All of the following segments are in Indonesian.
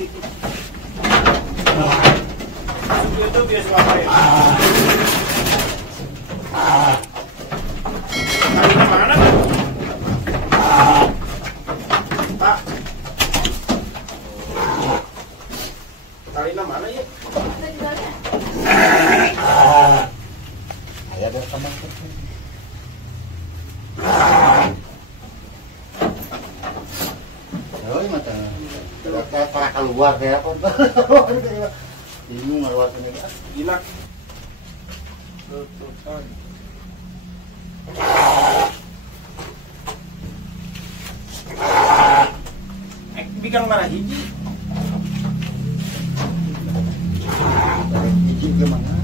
Itu biasa apa ya? Talinya mana? Pak. Talinya mana ya? Ada sama. Oh, mata. Kayak keluar kayak apa? Bingung keluar ini. Gila. Tutupan. Bigang marah hiji. Hiji gimana?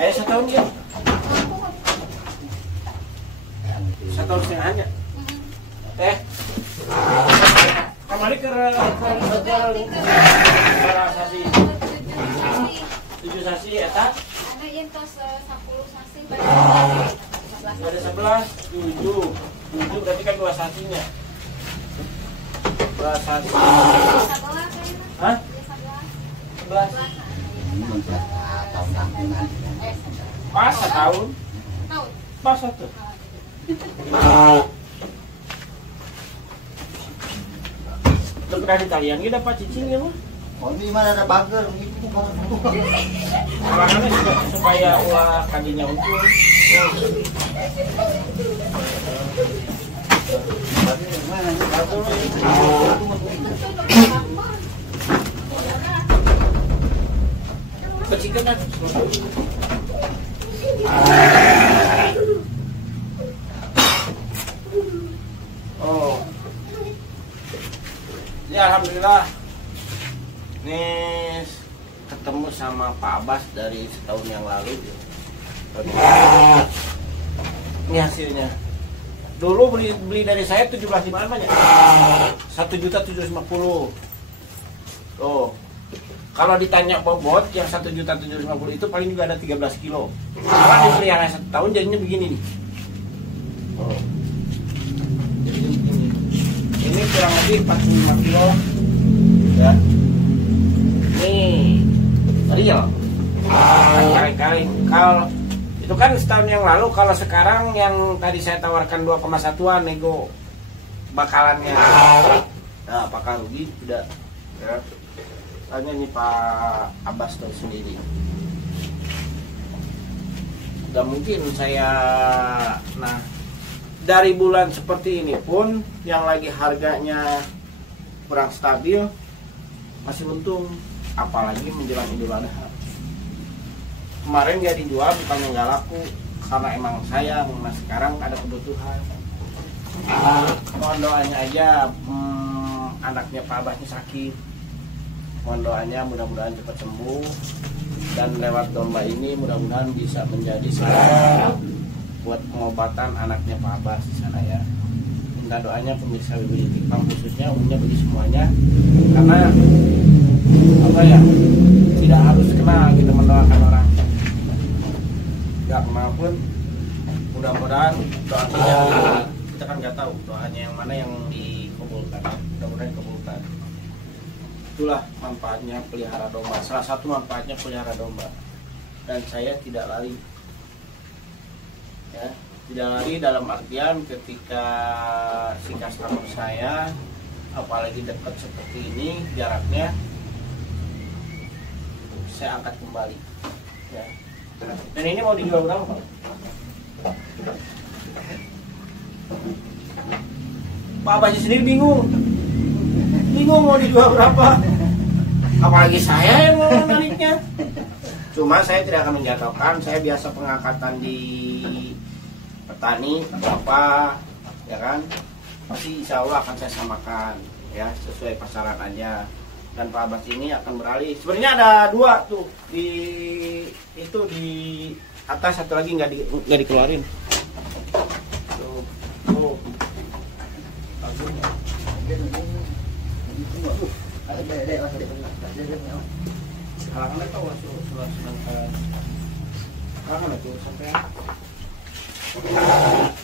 Ayo setahun ya. Setahun setengahnya. Teh. Kamari ke sasi. 7 sasi eta. Ada yang tos 10 sasi Ada 11, 7 berarti kan 2 sasinya. 2 sasi. Hah? 11. Pas setahun. Pas satu. Lu pernah di Italian gitu dapat cicing ya mah? Oh, ini mana ada bager gitu Makanya supaya ulah kadinya unggul. Bersihkan kan? Oh. Ya alhamdulillah. Nih ketemu sama Pak Abbas dari setahun yang lalu. Ini hasilnya. Dulu beli dari saya 17.500 banyak. 1.750.000. Oh. Kalau ditanya bobot yang 1.750.000 itu paling juga ada 13 kilo. Kalau dipelihara 1 tahun jadinya begini nih. Oh. Jadi begini. Ini kurang lebih 45 kilo. Ya. Nih, real. Kali-kali. Kalau itu kan setahun yang lalu, kalau sekarang yang tadi saya tawarkan 2,1-an nego bakalannya. Nah, apakah rugi? Tidak. Ya. Tanya nih Pak Abbas tahu sendiri. Gak mungkin saya, nah dari bulan seperti ini pun yang lagi harganya kurang stabil masih untung, apalagi menjelang Idul Adha. Kemarin dia dijual bukannya nggak laku karena emang sayang, nah sekarang ada kebutuhan. Mohon doanya aja, anaknya Pak Abbasnya sakit. Mohon doanya mudah-mudahan cepat sembuh dan lewat domba ini mudah-mudahan bisa menjadi salah buat pengobatan anaknya Pak Abbas di sana ya. Minta doanya pemirsa Wiwin Tikpam khususnya, umumnya bagi semuanya, karena apa ya, tidak harus kena gitu mendoakan orang. Gak kena pun mudah-mudahan doanya, kita kan nggak tahu doanya yang mana yang dikabulkan, mudah-mudahan dikabulkan. Itulah manfaatnya pelihara domba, salah satu manfaatnya pelihara domba. Dan saya tidak lari ya, tidak lari dalam artian ketika si customer saya apalagi dekat seperti ini jaraknya, saya angkat kembali ya. Dan ini mau dijual berapa Pak? Pak Abbas sendiri bingung mau dijual berapa, apalagi saya yang mau menariknya. Cuma saya tidak akan menjatuhkan, saya biasa pengangkatan di petani berapa ya kan, pasti insya Allah akan saya samakan ya sesuai pasaran aja. Dan Pak Abbas ini akan beralih, sebenarnya ada 2 tuh di itu di atas, satu lagi nggak dikeluarin tuh. Halangan itu halangan itu sampai.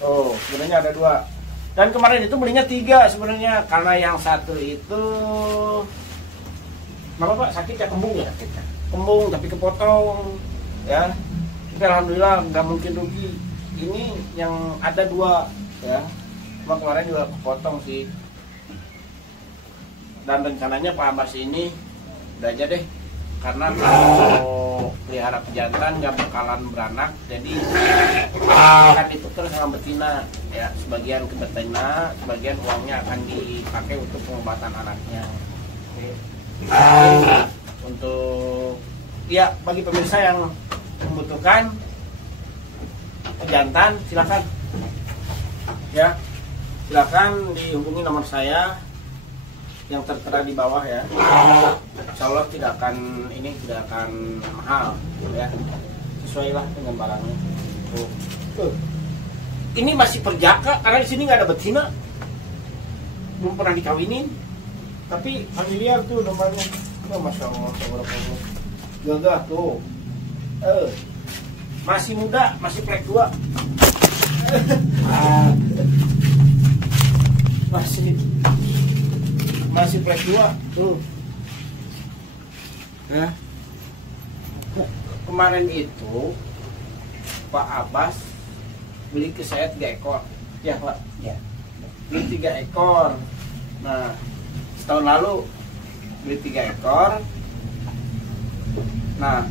Oh, sebenarnya ada 2. Dan kemarin itu belinya 3 sebenarnya, karena yang satu itu Kenapa Pak? Sakit ya, kembung ya? Sakit kan. Kembung tapi kepotong ya. Tapi alhamdulillah nggak mungkin rugi. Ini yang ada 2 ya. Cuma kemarin juga kepotong sih. Dan rencananya Pak Abbas ini udah aja deh, karena kalau pelihara pejantan nggak bakalan beranak, jadi akan ditukar sama betina ya, sebagian ke betina, sebagian uangnya akan dipakai untuk pengobatan anaknya. Oke. Untuk ya bagi pemirsa yang membutuhkan pejantan, silakan ya, silakan dihubungi nomor saya yang tertera di bawah ya. Insya Allah tidak akan mahal ya, sesuai lah dengan barangnya. Tuh. Ini masih perjaka karena di sini nggak ada betina, belum pernah dikawinin, tapi familiar tuh namanya. Oh, masya Allah, gagah tuh. Masih muda, masih plek 2. masih plek 2 tuh ya. Kemarin itu Pak Abbas beli ke saya 3 ekor ya Pak ya, beli 3 ekor. Nah setahun lalu beli 3 ekor. Nah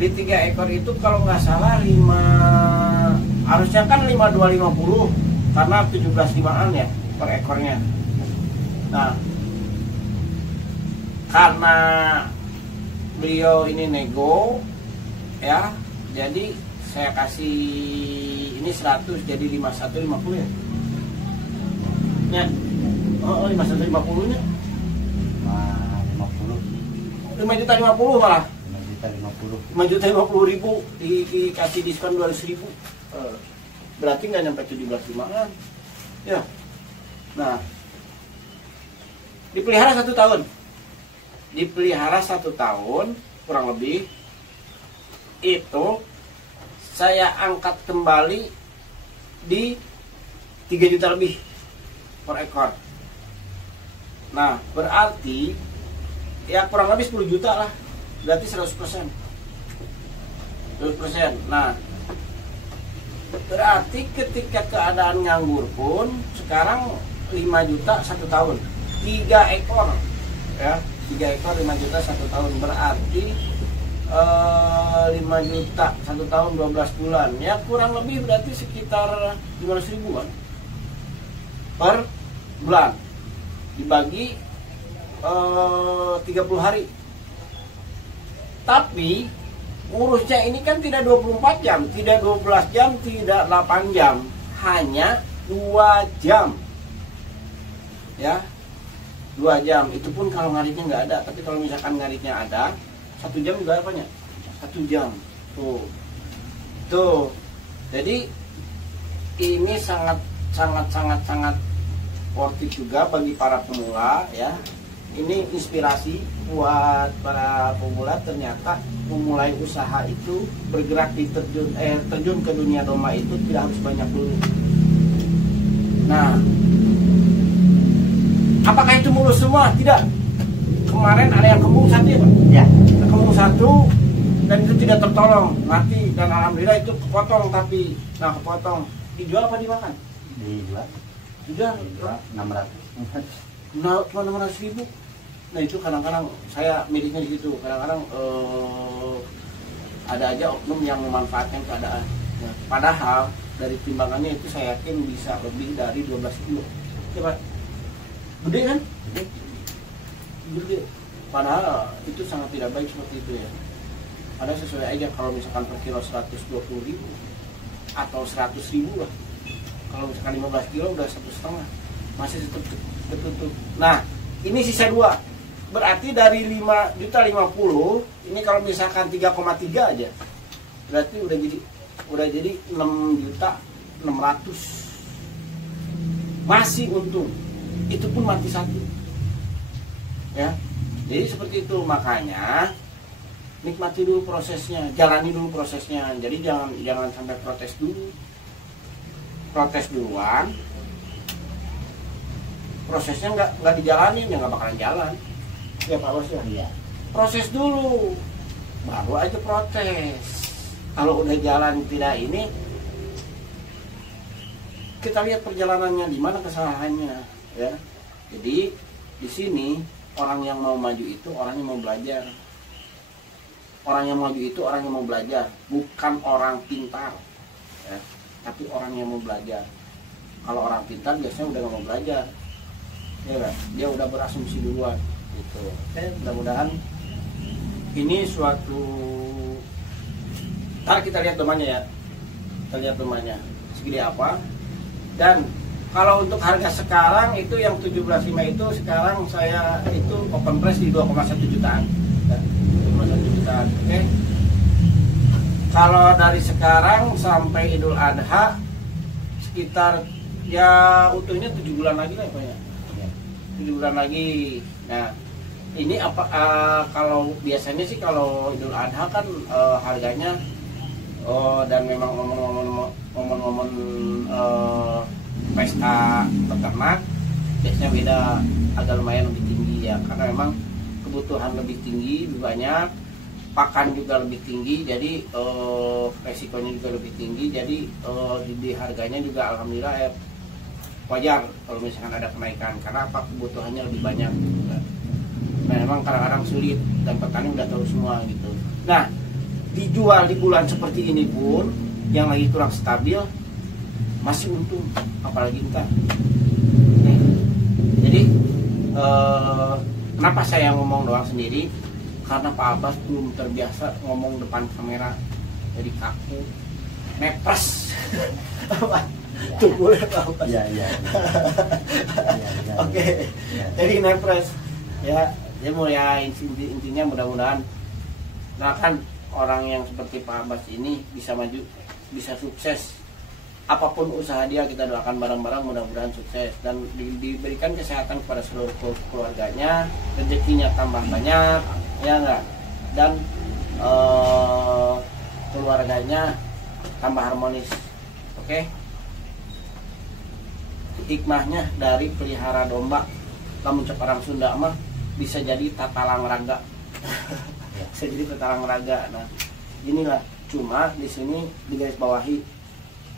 beli 3 ekor itu kalau nggak salah 5, harusnya kan 5250 karena 17.5an ya per ekornya. Nah karena beliau ini nego ya, jadi saya kasih ini 100 jadi 5150 ya. Ya. Oh, 5150 nya. 5.50 malah. 5.50 ribu dikasih diskon 200.000. Berarti nggak nyampe 17.5an. Ya. Nah, dipelihara 1 tahun. Dipelihara 1 tahun kurang lebih itu saya angkat kembali di 3 juta lebih per ekor. Nah berarti ya kurang lebih 10 juta lah, berarti 100%. Nah berarti ketika keadaan nganggur pun sekarang 5 juta 1 tahun, 3 ekor ya, 3 ekor 5 juta 1 tahun, berarti 5 juta 1 tahun 12 bulan ya, kurang lebih berarti sekitar 500.000 kan per bulan, dibagi 30 hari. Tapi ngurusnya ini kan tidak 24 jam, tidak 12 jam, tidak 8 jam, hanya 2 jam ya, 2 jam. Itu pun kalau ngaritnya nggak ada. Tapi kalau misalkan ngaritnya ada 1 jam juga apanya, 1 jam tuh. Jadi ini sangat worth it juga bagi para pemula ya. Ini inspirasi buat para pemula, ternyata memulai usaha itu bergerak di terjun ke dunia domba itu tidak harus banyak dulu. Nah, apakah itu mulus semua? Tidak. Kemarin ada yang kembung 1 ya Pak? Ya. Kembung 1 dan itu tidak tertolong, mati, dan alhamdulillah itu kepotong. Tapi nah kepotong dijual apa dimakan? Dijual 600. Nah, cuma 600.000. Nah itu kadang-kadang saya miliknya di situ. Kadang-kadang ada aja oknum yang memanfaatkan keadaan. Nah, padahal dari timbangannya itu saya yakin bisa lebih dari 12 kilo. Coba, gede kan? Gede. Padahal itu sangat tidak baik seperti itu ya. Ada sesuai aja kalau misalkan per kilo 120.000 atau 100.000 lah. Kalau misalkan 15 kilo udah 1,5, masih tetap tertutup. Nah ini sisa 2, berarti dari 5.050 ini kalau misalkan 3,3 aja, berarti udah jadi 6.600.000, masih untung. Itu pun mati 1 ya. Jadi seperti itu, makanya nikmati dulu prosesnya, jalani dulu prosesnya. Jadi jangan sampai protes dulu. Protes duluan, prosesnya nggak dijalanin ya nggak bakalan jalan ya Pak Bos ya. Iya. proses dulu, baru aja protes. Kalau udah jalan tidak ini, kita lihat perjalanannya di mana kesalahannya, ya. Jadi di sini orang yang mau maju itu orang yang mau belajar. Orang yang maju itu orang yang mau belajar, bukan orang pintar, ya. Tapi orang yang mau belajar. Kalau orang pintar biasanya udah nggak mau belajar, ya kan? Dia udah berasumsi duluan, gitu. Oke, mudah-mudahan ini suatu. Ntar kita lihat temannya ya, kita lihat temannya segede apa. Dan kalau untuk harga sekarang itu yang 17.5 itu sekarang saya itu open price di 2,1 jutaan. 2,1 jutaan, oke. Kalau dari sekarang sampai Idul Adha sekitar ya utuhnya 7 bulan lagi lah ya. 7 bulan lagi. Nah, ini apa kalau biasanya sih kalau Idul Adha kan harganya dan memang momen-momen pesta peternak biasanya beda, agak lumayan lebih tinggi ya, karena memang kebutuhan lebih tinggi, lebih banyak, pakan juga lebih tinggi, jadi resikonya juga lebih tinggi, jadi di harganya juga alhamdulillah ya wajar kalau misalkan ada kenaikan, karena apa, kebutuhannya lebih banyak. Nah, memang kadang-kadang sulit dan petani udah tahu semua gitu. Nah, dijual di bulan seperti ini pun yang lagi kurang stabil masih untung, apalagi entar. Jadi kenapa saya ngomong doang sendiri? Karena Pak Abbas belum terbiasa ngomong depan kamera, jadi kaku, nepres. Tuh boleh Pak Abbas. Iya. Oke, jadi nepres. Ya, dia mau ya intinya mudah-mudahan. Nah kan orang yang seperti Pak Abbas ini bisa maju, bisa sukses. Apapun usaha dia kita doakan bareng-bareng mudah-mudahan sukses dan diberikan kesehatan kepada seluruh keluarganya, rezekinya tambah banyak, ya enggak, dan keluarganya tambah harmonis. Oke. Hikmahnya dari pelihara domba, lamun cek orang Sunda mah bisa jadi tatalang raga. Bisa jadi tatalang raga. Nah, inilah cuma di sini di garis bawahi,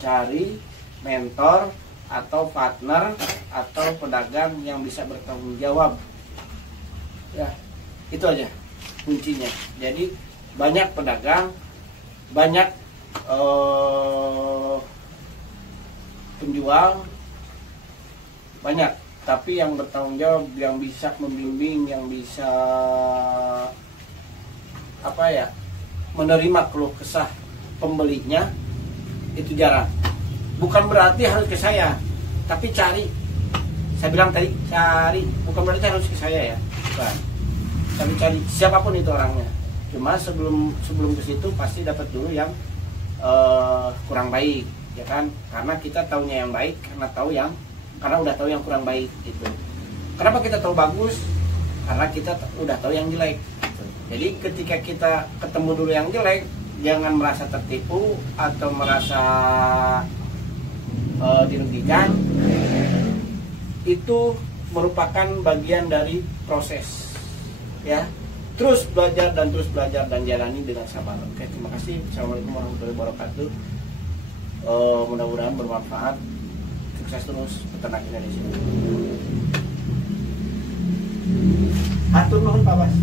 cari mentor atau partner atau pedagang yang bisa bertanggung jawab. Ya, itu aja kuncinya. Jadi banyak pedagang, banyak penjual, banyak, tapi yang bertanggung jawab, yang bisa membimbing, yang bisa apa ya, menerima keluh kesah pembelinya itu jarang. Bukan berarti harus ke saya, tapi cari. Saya bilang tadi cari, bukan berarti harus ke saya ya, bukan. Tapi cari siapapun itu orangnya. Cuma sebelum ke situ pasti dapat dulu yang kurang baik, ya kan? Karena kita taunya yang baik karena udah tahu yang kurang baik gitu. Kenapa kita tahu bagus? Karena kita udah tahu yang jelek. Jadi ketika kita ketemu dulu yang jelek, jangan merasa tertipu atau merasa dirugikan. Itu merupakan bagian dari proses, ya. Terus belajar dan jalani dengan sabar. Oke, terima kasih. Assalamualaikum warahmatullahi wabarakatuh. Mudah-mudahan bermanfaat. Sukses terus peternak Indonesia. Atur nuhun Pak Bas.